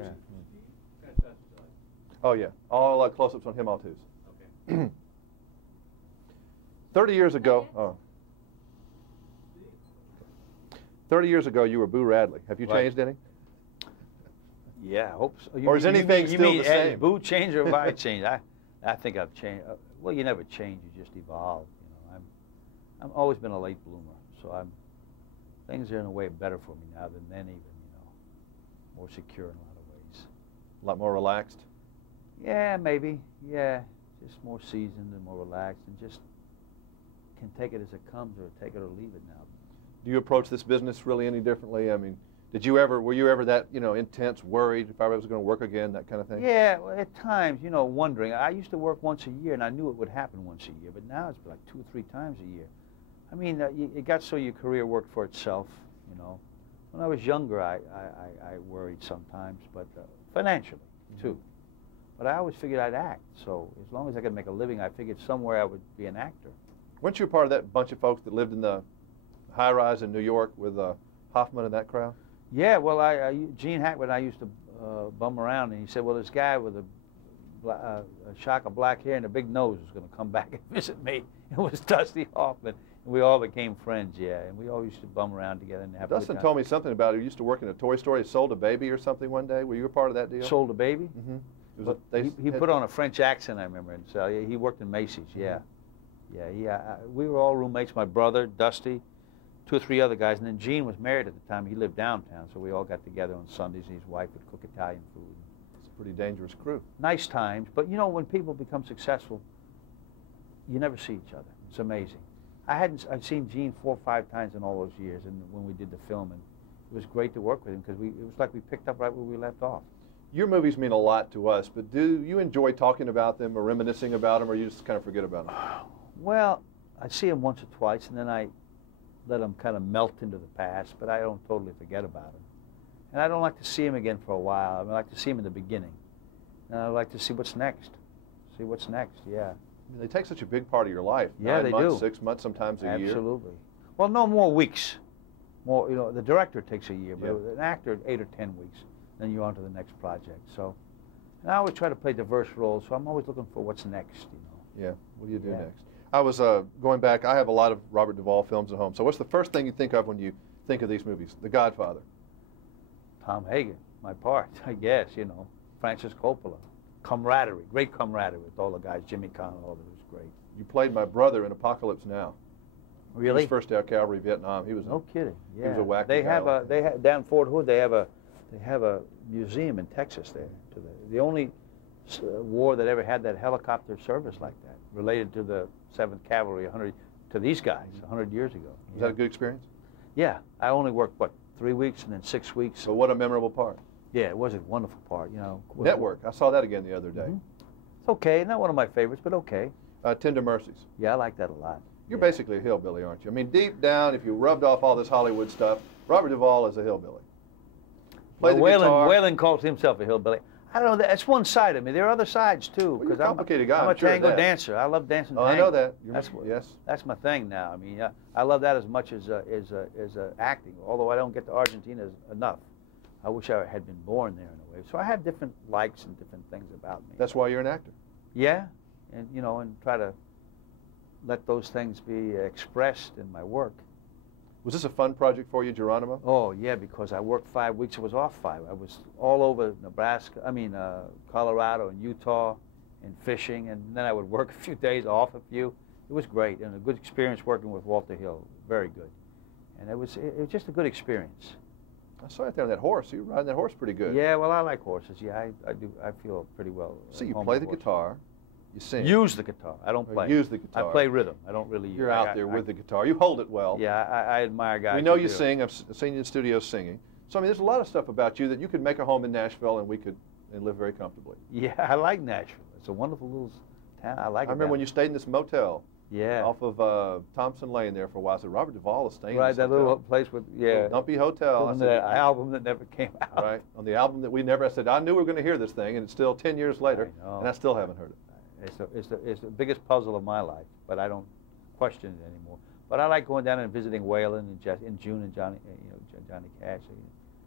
Yeah. Oh, yeah. All close-ups on him, all twos. Okay. 30 years ago, 30 years ago, you were Boo Radley. Have you changed any? Yeah, I hope so. Or is anything still the same? Boo changed or have I changed? I think I've changed. Well, you never change. You just evolve. You know, I've always been a late bloomer, so things are in a way better for me now than then. Even, you know, more secure in a lot of ways. A lot more relaxed. Yeah, maybe. Yeah, just more seasoned and more relaxed, and just can take it as it comes or take it or leave it now. Do you approach this business really any differently? I mean, were you ever that, you know, intense, worried if I was going to work again, that kind of thing? Yeah, well, at times, you know, wondering. I used to work once a year, and I knew it would happen once a year, but now it's like 2 or 3 times a year. I mean, it got so your career worked for itself, you know. When I was younger, I worried sometimes, but financially, too. But I always figured I'd act, so as long as I could make a living, I figured somewhere I would be an actor. Weren't you a part of that bunch of folks that lived in the high-rise in New York with Hoffman and that crowd? Yeah, well, Gene Hackman, I used to bum around, and he said, well, this guy with a shock of black hair and a big nose was going to come back and visit me. It was Dustin Hoffman, and we all became friends, yeah, and we all used to bum around together and have Dustin told me something about he used to work in a toy store. He sold a baby or something one day. Were you a part of that deal? Sold a baby? Mm-hmm. He put on a French accent, I remember, and so he worked in Macy's, yeah. Yeah, we were all roommates, my brother, Dusty, 2 or 3 other guys, and then Gene was married at the time. He lived downtown, so we all got together on Sundays, and his wife would cook Italian food. It's a pretty dangerous crew. Nice times, but you know, when people become successful, you never see each other. It's amazing. I'd seen Gene 4 or 5 times in all those years, and when we did the film, and it was great to work with him because it was like we picked up right where we left off. Your movies mean a lot to us, but do you enjoy talking about them or reminiscing about them, or you just kind of forget about them? Well, I see him once or twice, and then I let him kind of melt into the past, but I don't totally forget about him. And I don't like to see him again for a while. I mean, I like to see him in the beginning. And I like to see what's next. See what's next, yeah. I mean, they take such a big part of your life. Yeah, 9 they months, do. 6 months, sometimes a year. Absolutely. Well, no, more weeks. More, you know, the director takes a year, but an actor, 8 or 10 weeks. Then you're on to the next project. So, and I always try to play diverse roles, so I'm always looking for what's next, you know. Yeah, what do you do next? I was going back, I have a lot of Robert Duvall films at home. So what's the first thing you think of when you think of these movies? The Godfather. Tom Hagen, my part, I guess, you know. Francis Coppola. Camaraderie, great camaraderie with all the guys. Jimmy Connell, all of it was great. You played my brother in Apocalypse Now. Really? He was first out Cavalry, Vietnam. He was no kidding. Yeah. He was a wacky they guy. have down Fort Hood. They have a museum in Texas there. The only war that ever had that helicopter service like that, related to the 7th Cavalry, to these guys 100 years ago. Was that a good experience? Yeah, I only worked, what, 3 weeks and then 6 weeks. So what a memorable part. Yeah, it was a wonderful part, you know. Network, I saw that again the other day. It's okay, not one of my favorites, but okay. Tender Mercies. Yeah, I like that a lot. You're basically a hillbilly, aren't you? I mean, deep down, if you rubbed off all this Hollywood stuff, Robert Duvall is a hillbilly. Well, Waylon calls himself a hillbilly. I don't know, that's one side of me. There are other sides, too. Well, you're a complicated guy. I'm a tango dancer. I love dancing tango. I know that. That's my thing now. I mean, I love that as much as acting, although I don't get to Argentina enough. I wish I had been born there in a way. So I have different likes and different things about me. That's why you're an actor. Yeah, and, you know, and try to let those things be expressed in my work. Was this a fun project for you, Geronimo? Oh, yeah, because I worked 5 weeks. I was off 5. I was all over Colorado and Utah and fishing, and then I would work a few days, off a few. It was great, and a good experience working with Walter Hill. Very good. And it was just a good experience. I saw you there on that horse. You were riding that horse pretty good. Yeah, well, I like horses. Yeah, I do. I feel pretty well. So you play the guitar. You sing. Use the guitar. I don't play. Use the guitar. I play rhythm. I don't really. You're out there with the guitar. You hold it well. Yeah, I admire guys. We know you sing. I've seen you in the studio singing. So I mean, there's a lot of stuff about you that you could make a home in Nashville, and we could live very comfortably. Yeah, I like Nashville. It's a wonderful little town. I like it. I remember when you stayed in this motel. Yeah. Off of Thompson Lane there for a while. I said, Robert Duvall is staying in this that hotel. Little place with, Dumpy Hotel. I said, that album that never came out. Right. On the album that we never, I said, I knew we were going to hear this thing, and it's still 10 years later, and I still haven't heard it. It's the biggest puzzle of my life, but I don't question it anymore. But I like going down and visiting Waylon and June and Johnny Cash.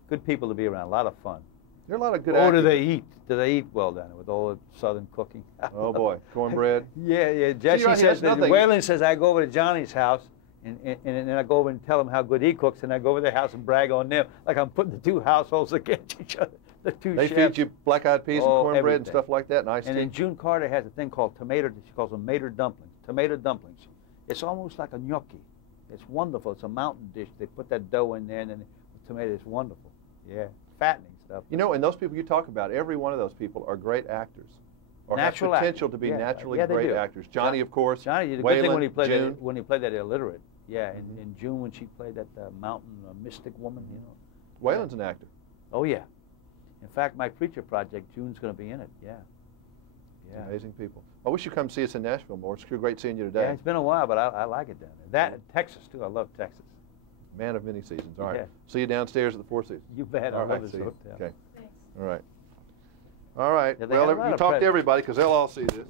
Good people to be around, a lot of fun. There are a lot of good Oh, actors. do they eat? Do they eat well down there with all the Southern cooking? Oh boy, cornbread. Yeah. Jesse right, says, that's nothing. Waylon says, I go over to Johnny's house, and then I go over and tell him how good he cooks, and I go over to their house and brag on them, like I'm putting the two households against each other. The two They chefs. feed you black-eyed peas and cornbread and everything. stuff like that, and iced And tea. then June Carter has a thing called tomato, she calls them mater dumplings, tomato dumplings. It's almost like a gnocchi. It's wonderful. It's a mountain dish. They put that dough in there, and then with tomato, it's wonderful. Yeah, fattening stuff. You know, and those people you talk about, every one of those people are great actors. Or Natural have potential actors. to be Yeah, naturally yeah, they great do. actors. Johnny, of course. Johnny did a Waylon, good thing June. when he played that illiterate. Yeah, and June when she played that mountain mystic woman, you know. Waylon's an actor. Oh yeah. In fact, my preacher project, June's going to be in it. Yeah. Yeah. Amazing people. I wish you'd come see us in Nashville more. It's great seeing you Yeah, today. it's been a while, but I like it down there. That and Texas too. I love Texas. Man of many seasons. All right. Yeah. See you downstairs at the Four Seasons. You bet. I All love right. this See you. hotel. Okay. Thanks. All right. All right. Yeah, they had a Well, lot you of talk to pres- everybody because they'll all see this.